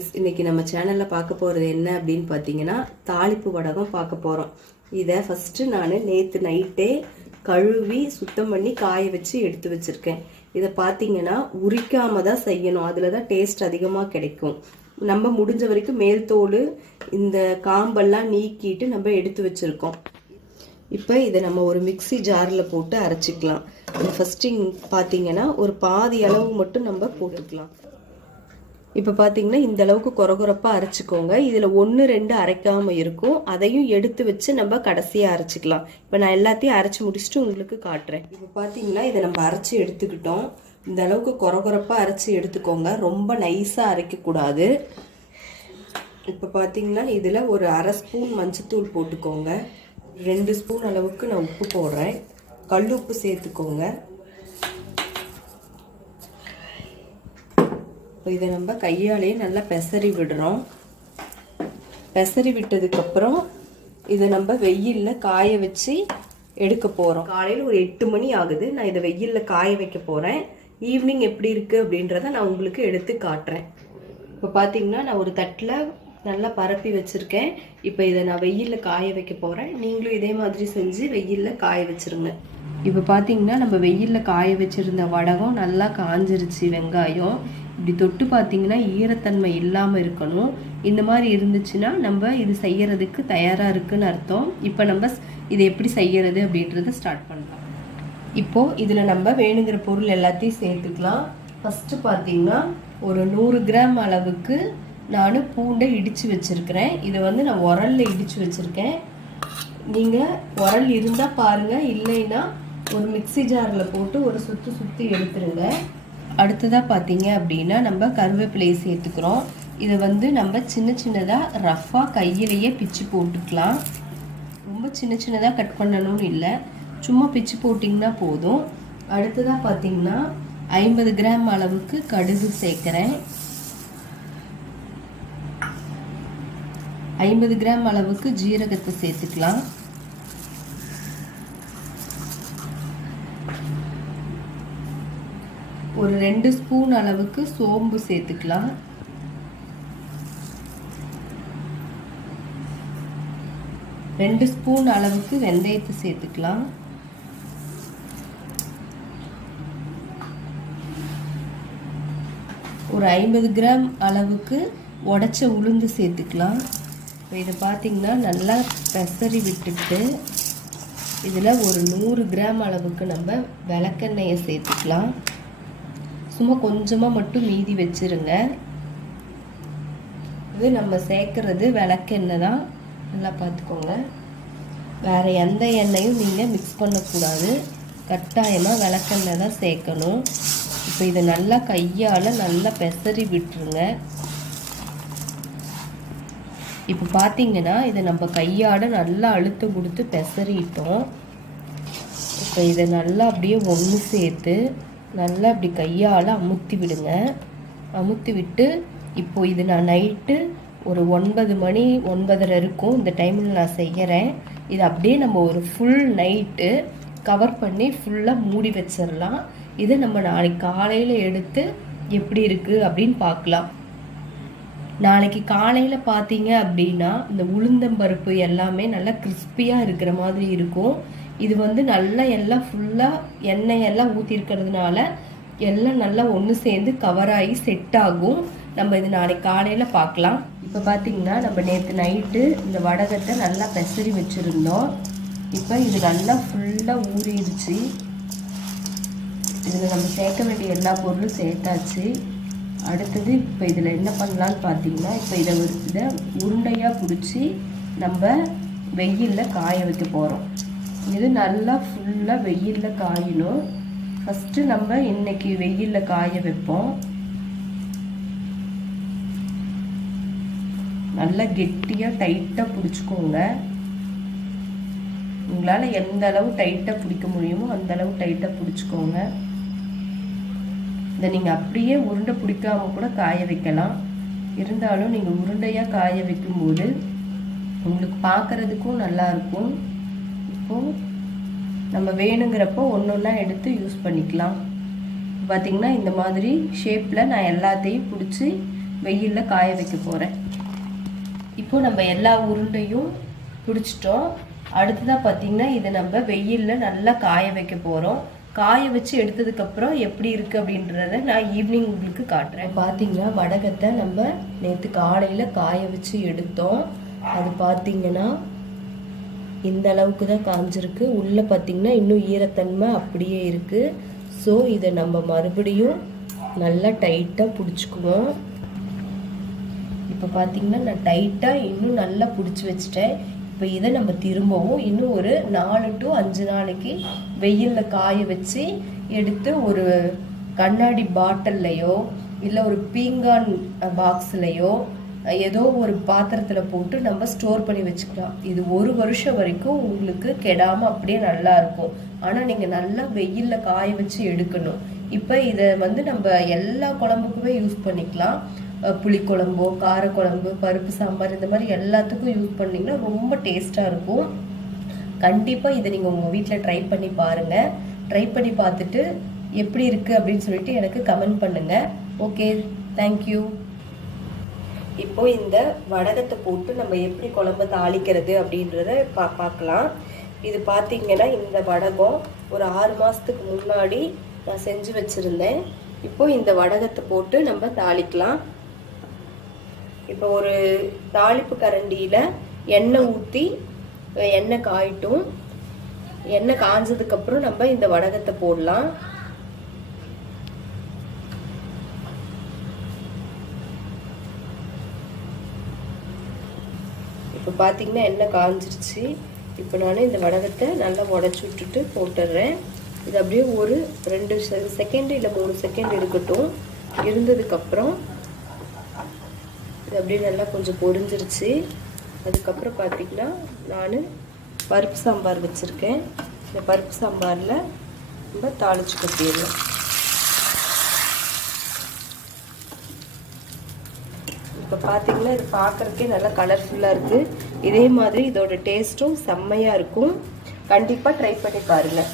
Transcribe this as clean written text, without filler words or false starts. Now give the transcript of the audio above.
Friends, இன்றைக்கி நம்ம சேனலில் பார்க்க போகிறது என்ன அப்படின்னு பார்த்தீங்கன்னா தாளிப்பு வடகம் பார்க்க போகிறோம். இதை ஃபஸ்ட்டு நான் நேற்று நைட்டே கழுவி சுத்தம் பண்ணி காய வச்சு எடுத்து வச்சுருக்கேன். இதை பார்த்தீங்கன்னா உரிக்காமல் தான் செய்யணும், அதில் தான் டேஸ்ட் அதிகமாக கிடைக்கும். நம்ம முடிஞ்ச வரைக்கும் மேல் தோல் இந்த காம்பெல்லாம் நீக்கிட்டு நம்ம எடுத்து வச்சுருக்கோம். இப்போ இதை நம்ம ஒரு மிக்சி ஜாரில் போட்டு அரைச்சிக்கலாம். ஃபஸ்ட்டு பார்த்தீங்கன்னா ஒரு பாதி அளவு மட்டும் நம்ம போட்டுக்கலாம். இப்போ பார்த்தீங்கன்னா இந்த அளவுக்கு கொரகொரப்பாக அரைச்சிக்கோங்க. இதில் 1-2 அரைக்காமல் இருக்கும், அதையும் எடுத்து வச்சு நம்ம கடைசியாக அரைச்சிக்கலாம். இப்போ நான் எல்லாத்தையும் அரைச்சி முடிச்சுட்டு உங்களுக்கு காட்டுறேன். இப்போ பார்த்தீங்கன்னா இதை நம்ம அரைச்சி எடுத்துக்கிட்டோம். இந்த அளவுக்கு கொரகொரப்பாக அரைச்சி எடுத்துக்கோங்க, ரொம்ப நைஸாக அரைக்கக்கூடாது. இப்போ பார்த்தீங்கன்னா இதில் ஒரு 1/2 ஸ்பூன் மஞ்சத்தூள் போட்டுக்கோங்க. 2 ஸ்பூன் அளவுக்கு நான் உப்பு போடுறேன். கல் உப்பு சேர்த்துக்கோங்க. இப்போ இதை நம்ம கையாலேயே நல்லா பெசரி விடுறோம். பெசரி விட்டதுக்கப்புறம் இதை நம்ம வெயிலில் காய வச்சு எடுக்க போகிறோம். காலையில் ஒரு 8 மணி ஆகுது. நான் இதை வெயிலில் காய வைக்க போகிறேன். ஈவினிங் எப்படி இருக்குது அப்படின்றத நான் உங்களுக்கு எடுத்து காட்டுறேன். இப்போ பார்த்தீங்கன்னா நான் ஒரு தட்டில் நல்லா பரப்பி வச்சுருக்கேன். இப்போ இதை நான் வெயிலில் காய வைக்க போகிறேன். நீங்களும் இதே மாதிரி செஞ்சு வெயிலில் காய வச்சுருங்க. இப்போ பார்த்தீங்கன்னா நம்ம வெயிலில் காய வச்சுருந்த வடகம் நல்லா காஞ்சிருச்சு. வெங்காயம் இப்படி தொட்டு பார்த்தீங்கன்னா ஈரத்தன்மை இல்லாமல் இருக்கணும். இந்த மாதிரி இருந்துச்சுன்னா நம்ம இது செய்யறதுக்கு தயாராக இருக்குன்னு அர்த்தம். இப்போ நம்ம இதை எப்படி செய்யறது அப்படின்றத ஸ்டார்ட் பண்ணலாம். இப்போது இதில் நம்ம வேணுங்கிற பொருள் எல்லாத்தையும் சேர்த்துக்கலாம். ஃபஸ்ட்டு பார்த்தீங்கன்னா ஒரு 100 கிராம் அளவுக்கு நான் பூண்டை இடித்து வச்சுருக்கிறேன். இதை நான் உரலில் இடித்து வச்சுருக்கேன். நீங்கள் உரல் இருந்தால் பாருங்கள், இல்லைன்னா ஒரு மிக்சி ஜாரில் போட்டு ஒரு சுற்றி எடுத்துருங்க. அடுத்ததாக பார்த்தீங்க அப்படின்னா நம்ம கருவேப்பிலையை சேர்த்துக்கிறோம். இதை நம்ம சின்னதாக ரஃப்பாக கையிலேயே பிச்சு போட்டுக்கலாம். ரொம்ப சின்னதாக கட் பண்ணணும்னு இல்லை, சும்மா பிச்சு போட்டிங்கன்னா போதும். அடுத்ததாக பார்த்தீங்கன்னா 50 கிராம் அளவுக்கு கடுகு சேர்க்குறேன். 50 கிராம் அளவுக்கு ஜீரகத்தை சேர்த்துக்கலாம். ஒரு 2 ஸ்பூன் அளவுக்கு சோம்பு சேர்த்துக்கலாம். ரெண்டு ஸ்பூன் அளவுக்கு வெந்தயத்தை சேர்த்துக்கலாம். ஒரு 50 கிராம் அளவுக்கு உடைச்ச உளுந்து சேர்த்துக்கலாம். இதை பார்த்தீங்கன்னா நல்லா பெசரி விட்டுட்டு இதில் ஒரு 100 கிராம் அளவுக்கு நம்ம விளக்கெண்ணெயை சேர்த்துக்கலாம். சும்மா கொஞ்சமாக மட்டும் மீதி வச்சுருங்க. இது நம்ம சேர்க்குறது விளக்கெண்ணெய் தான், நல்லா பார்த்துக்கோங்க. வேறு எந்த எண்ணெயும் நீங்கள் மிக்ஸ் பண்ணக்கூடாது, கட்டாயமாக விளக்கெண்ணெய் தான் சேர்க்கணும். இப்போ இதை நல்லா கையால் நல்லா பெசரி விட்டுருங்க. இப்போ பார்த்தீங்கன்னா இதை நம்ம கையால் நல்லா அழுத்தம் கொடுத்து பெசரிட்டோம். இப்போ இதை நல்லா அப்படியே ஒன்று சேர்த்து நல்லா அப்படி கையால் அமுத்தி விடுங்க. அமுத்தி விட்டு இப்போ இது நான் நைட்டு ஒரு 9 மணி 9:30 இருக்கும், இந்த டைமில் நான் செய்கிறேன். இது அப்படியே நம்ம ஒரு ஃபுல் நைட்டு கவர் பண்ணி ஃபுல்லாக மூடி வச்சிடலாம். இதை நம்ம நாளைக்கு காலையில் எடுத்து எப்படி இருக்குது அப்படின்னு பார்க்கலாம். நாளைக்கு காலையில் பார்த்தீங்க அப்படின்னா இந்த உளுந்தம்பருப்பு எல்லாமே நல்லா கிறிஸ்பியாக இருக்கிற மாதிரி இருக்கும். இது நல்லா எல்லாம் ஃபுல்லாக எண்ணெயெல்லாம் ஊற்றிருக்கிறதுனால எல்லாம் நல்லா ஒன்று சேர்ந்து கவர் ஆகி செட் ஆகும். நம்ம இது நாளைக்கு காலையில் பார்க்கலாம். இப்போ பார்த்தீங்கன்னா நம்ம நேற்று நைட்டு இந்த வடகத்தை நல்லா பெசரி வச்சுருந்தோம். இப்போ இது நல்லா ஃபுல்லாக ஊறிடுச்சு. இதில் நம்ம சேர்க்க வேண்டிய எல்லா பொருளும் சேர்த்தாச்சு. அடுத்தது இப்போ இதில் என்ன பண்ணலான்னு பார்த்தீங்கன்னா இப்போ இதை உருண்டையாக பிடிச்சி நம்ம வெயிலில் காய வைக்க போகிறோம். இது நல்லா ஃபுல்லாக வெயிலில் காயணும். ஃபஸ்ட்டு நம்ம இன்னைக்கு வெயிலில் காய வைப்போம். நல்லா கெட்டியாக டைட்டாக பிடிச்சிக்கோங்க. உங்களால் எந்த அளவு டைட்டாக பிடிக்க முடியுமோ அந்த அளவு டைட்டாக பிடிச்சிக்கோங்க. இதை நீங்கள் அப்படியே உருண்டை பிடிக்காமல் கூட காய வைக்கலாம். இருந்தாலும் நீங்கள் உருண்டையாக காய வைக்கும்போது உங்களுக்கு பார்க்குறதுக்கும் நல்லாயிருக்கும். இப்போது நம்ம வேணுங்கிறப்போ ஒன்றா எடுத்து யூஸ் பண்ணிக்கலாம். பார்த்திங்கன்னா இந்த மாதிரி ஷேப்பில் நான் எல்லாத்தையும் பிடிச்சி வெயிலில் காய வைக்க போகிறேன். இப்போ நம்ம எல்லா உருண்டையும் பிடிச்சிட்டோம். அடுத்ததாக பார்த்தீங்கன்னா இதை நம்ம வெயிலில் நல்லா காய வைக்க போகிறோம். காய வச்சு எடுத்ததுக்கப்புறம் எப்படி இருக்குது அப்படின்றத நான் ஈவினிங் உங்களுக்கு காட்டுறேன். பார்த்தீங்கன்னா வடகத்தை நம்ம நேற்று காலையில் காய வச்சு எடுத்தோம். அது பார்த்தீங்கன்னா இந்த அளவுக்கு தான் காஞ்சிருக்கு. உள்ளே பார்த்தீங்கன்னா இன்னும் ஈரத்தன்மை அப்படியே இருக்குது. ஸோ இதை நம்ம மறுபடியும் நல்லா டைட்டாக பிடிச்சிக்குவோம். இப்போ பார்த்தீங்கன்னா நான் டைட்டாக இன்னும் நல்லா பிடிச்சி வச்சுட்டேன். இப்போ இதை நம்ம திரும்பவும் இன்னும் ஒரு 4 to 5 நாளைக்கு வெயிலில் காய வச்சு எடுத்து ஒரு கண்ணாடி பாட்டில்லையோ இல்லை ஒரு பீங்கான் பாக்ஸ்லையோ ஏதோ ஒரு பாத்திரத்தில் போட்டு நம்ம ஸ்டோர் பண்ணி வச்சுக்கலாம். இது 1 வருஷம் வரைக்கும் உங்களுக்கு கெடாமல் அப்படியே நல்லா இருக்கும். ஆனால் நீங்கள் நல்லா வெயிலில் காய வச்சு எடுக்கணும். இப்போ இதை நம்ம எல்லா குழம்புக்குமே யூஸ் பண்ணிக்கலாம். புளிக்குழம்போ, காரக்குழம்பு, பருப்பு சாம்பார், இந்த மாதிரி எல்லாத்துக்கும் யூஸ் பண்ணிங்கன்னா ரொம்ப டேஸ்ட்டாக இருக்கும். கண்டிப்பாக இதை நீங்கள் உங்கள் வீட்டில் ட்ரை பண்ணி பாருங்கள். ட்ரை பண்ணி பார்த்துட்டு எப்படி இருக்குது அப்படின்னு சொல்லிட்டு எனக்கு கமெண்ட் பண்ணுங்கள். Okay, thank you. இப்போ இந்த வடகத்தை போட்டு நம்ம எப்படி குழம்பு தாளிக்கிறது அப்படின்றத பார்க்கலாம். இது பார்த்தீங்கன்னா இந்த வடகம் ஒரு 6 மாதத்துக்கு முன்னாடி நான் செஞ்சு வச்சுருந்தேன். இப்போ இந்த வடகத்தை போட்டு நம்ம தாளிக்கலாம். இப்போ ஒரு தாளிப்பு கரண்டியில் எண்ணெய் ஊற்றி எண்ணெய் காயட்டும். எண்ணெய் காஞ்சதுக்கப்புறம் நம்ம இந்த வடகத்தை போடலாம். இப்போ பார்த்தீங்கன்னா எண்ணெய் காஞ்சிருச்சு. இப்போ நான் இந்த வடகத்தை நல்லா உடச்சி விட்டுட்டு போட்டுடுறேன். இது அப்படியே ஒரு 2 செகண்ட் இல்லை 3 செகண்ட் இருக்கட்டும். இருந்ததுக்கப்புறம் இது அப்படியே நல்லா கொஞ்சம் பொரிஞ்சிருச்சு. அதுக்கப்புறம் பார்த்திங்கன்னா நான் பருப்பு சாம்பார் வச்சுருக்கேன். இந்த பருப்பு சாம்பாரில் நம்ம தாளிச்சு கொட்டிடலாம். இப்போ பார்த்திங்கன்னா இது பார்க்குறதுக்கே நல்லா கலர்ஃபுல்லாக இருக்குது. இதே மாதிரி இதோட டேஸ்ட்டும் செம்மையாக இருக்கும். கண்டிப்பாக ட்ரை பண்ணி பாருங்கள்.